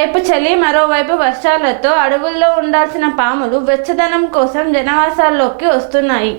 ఒకవైపు చలి, మరోవైపు వర్షాలతో అడవుల్లో ఉండాల్సిన పాములు వెచ్చదనం కోసం జనవాసాల్లోకి వస్తున్నాయి.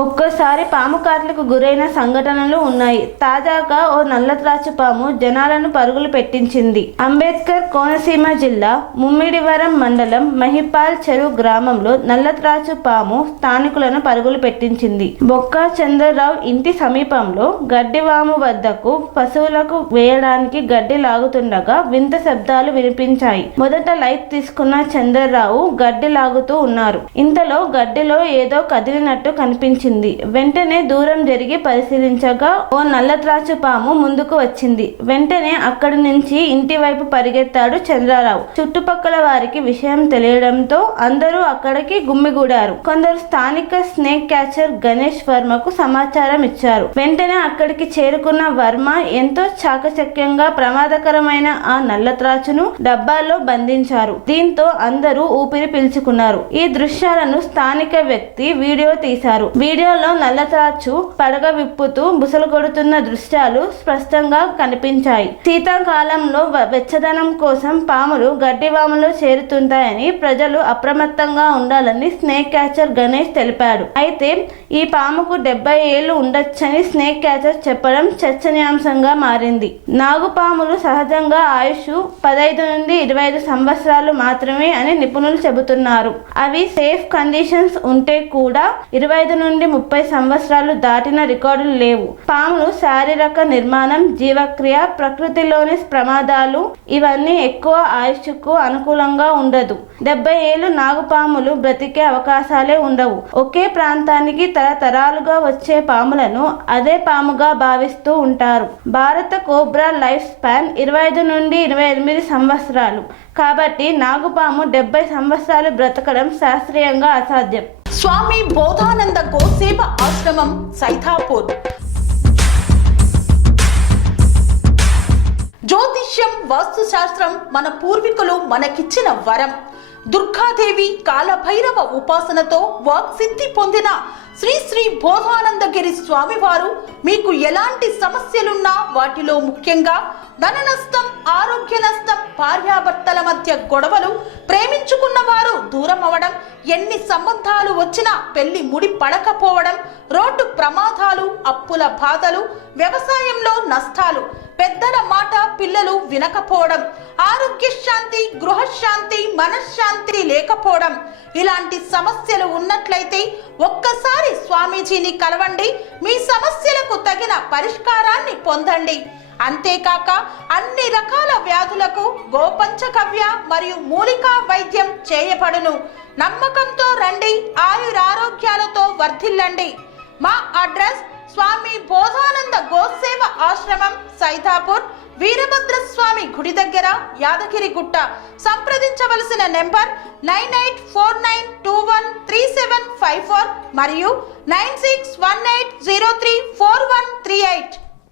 ఒక్కోసారి పాము కాట్లకు గురైన సంఘటనలు ఉన్నాయి. తాజాగా ఓ నల్లత్రాచు పాము జనాలను పరుగులు పెట్టించింది. అంబేద్కర్ కోనసీమ జిల్లా ముమ్మిడివరం మండలం మహిపాల్ చెరువు గ్రామంలో నల్లత్రాచు పాము స్థానికులను పరుగులు పెట్టించింది. బొక్క చంద్రరావు ఇంటి సమీపంలో గడ్డివాము వద్దకు పశువులకు వేయడానికి గడ్డి లాగుతుండగా వింత శబ్దాలు వినిపించాయి. మొదట లైట్ తీసుకున్న చంద్రరావు గడ్డి లాగుతూ ఉన్నారు. ఇంతలో గడ్డిలో ఏదో కదిలినట్టు కనిపించింది. వెంటనే దూరం జరిగి పరిశీలించగా ఓ నల్లత్రాచు పాము ముందుకు వచ్చింది. వెంటనే అక్కడి నుంచి ఇంటి వైపు పరిగెత్తాడు చంద్రరావు. చుట్టుపక్కల వారికి విషయం తెలియడంతో అందరూ అక్కడికి గుమ్మిగూడారు. కొందరు స్థానిక స్నేక్ క్యాచర్ గణేష్ వర్మకు సమాచారం ఇచ్చారు. వెంటనే అక్కడికి చేరుకున్న వర్మ ఎంతో చాకచక్యంగా ప్రమాదకరమైన ఆ నల్లత్రాచును డబ్బాల్లో బంధించారు. దీంతో అందరూ ఊపిరి పీల్చుకున్నారు. ఈ దృశ్యాలను స్థానిక వ్యక్తి వీడియో తీశారు. వీడియోలో నల్లత్రాచు పడగ విప్పుతూ బుసలు కొడుతున్న దృశ్యాలు స్పష్టంగా కనిపించాయి. శీతాకాలంలో వెచ్చదనం కోసం పాములు గడ్డివాములో చేరుతుంటాయని ప్రజలు అప్రమత్తంగా ఉండాలని స్నేక్ క్యాచర్ గణేష్ తెలిపాడు. అయితే ఈ పాముకు 70 ఏళ్లు ఉండొచ్చని స్నేక్ క్యాచర్ చెప్పడం చర్చనీయాంశంగా మారింది. నాగుపాములు సహజంగా ఆయుష్ 15 నుండి 25 సంవత్సరాలు మాత్రమే అని నిపుణులు చెబుతున్నారు. అవి సేఫ్ కండిషన్స్ ఉంటే కూడా 25 నుండి 30 సంవత్సరాలు దాటిన రికార్డులు లేవు. పాములు శారీరక నిర్మాణం, జీవక్రియ, ప్రకృతిలోని ప్రమాదాలు ఇవన్నీ ఎక్కువ ఆయుష్కు అనుకూలంగా ఉండదు. 70 ఏళ్లు నాగుపాములు బ్రతికే అవకాశాలే ఉండవు. ఒకే ప్రాంతానికి తరతరాలుగా వచ్చే పాములను అదే పాముగా భావిస్తూ ఉంటారు. భారత కోబ్రా లైఫ్ స్పాన్ 25 నుండి 28 సంవత్సరాలు. కాబట్టి నాగుపాము 70 సంవత్సరాలు బ్రతకడం శాస్త్రీయంగా అసాధ్యం. స్వామి బోధానంద గోసేవ ఆశ్రమం సైథాపూర్. జ్యోతిష్యం, వాస్తుశాస్త్రం మన పూర్వీకులు మనకిచ్చిన వరం. దుర్గాదేవి, కాలభైరవ ఉపాసనతో వాక్సిద్ధి పొందిన శ్రీ శ్రీ బోధానందగిరి స్వామివారు మీకు ఎలాంటి సమస్యలున్నా, వాటిలో ముఖ్యంగా ధన నష్టం, ఆరోగ్య నష్టం, భార్యాభర్తల మధ్య గొడవలు, ప్రేమించుకున్న వారు దూరం అవడం, ఎన్ని సంబంధాలు వచ్చినా పెళ్లి ముడి పడకపోవడం, రోడ్డు ప్రమాదాలు, అప్పుల బాధలు, వ్యవసాయంలో నష్టాలు, పెద్దల మాట పిల్లలు వినకపోవడం, ఆరోగ్య శాంతి, గృహశాంతి, మనశ్శాంతి లేకపోవడం, ఇలాంటి సమస్యలు ఉన్నట్లయితే ఒక్కసారి స్వామీజీని కలవండి. మీ సమస్యలకు తగిన పరిష్కారాన్ని పొందండి. అంతేకాక అన్ని రకాల వ్యాధులకు గోపంచకవ్య మరియు మూలికా వైద్యం చేయబడును. నమ్మకంతో రండి, ఆయురారోగ్యాలతో వర్ధిల్లండి. మా అడ్రస్ స్వామి బోధానంద గోసేవ ఆశ్రమం సైథాపూర్, వీరభద్రస్వామి గుడి దగ్గర, యాదగిరిగుట్ట. సంప్రదించవలసిన నెంబర్ 9849213754 మరియు 9618034138.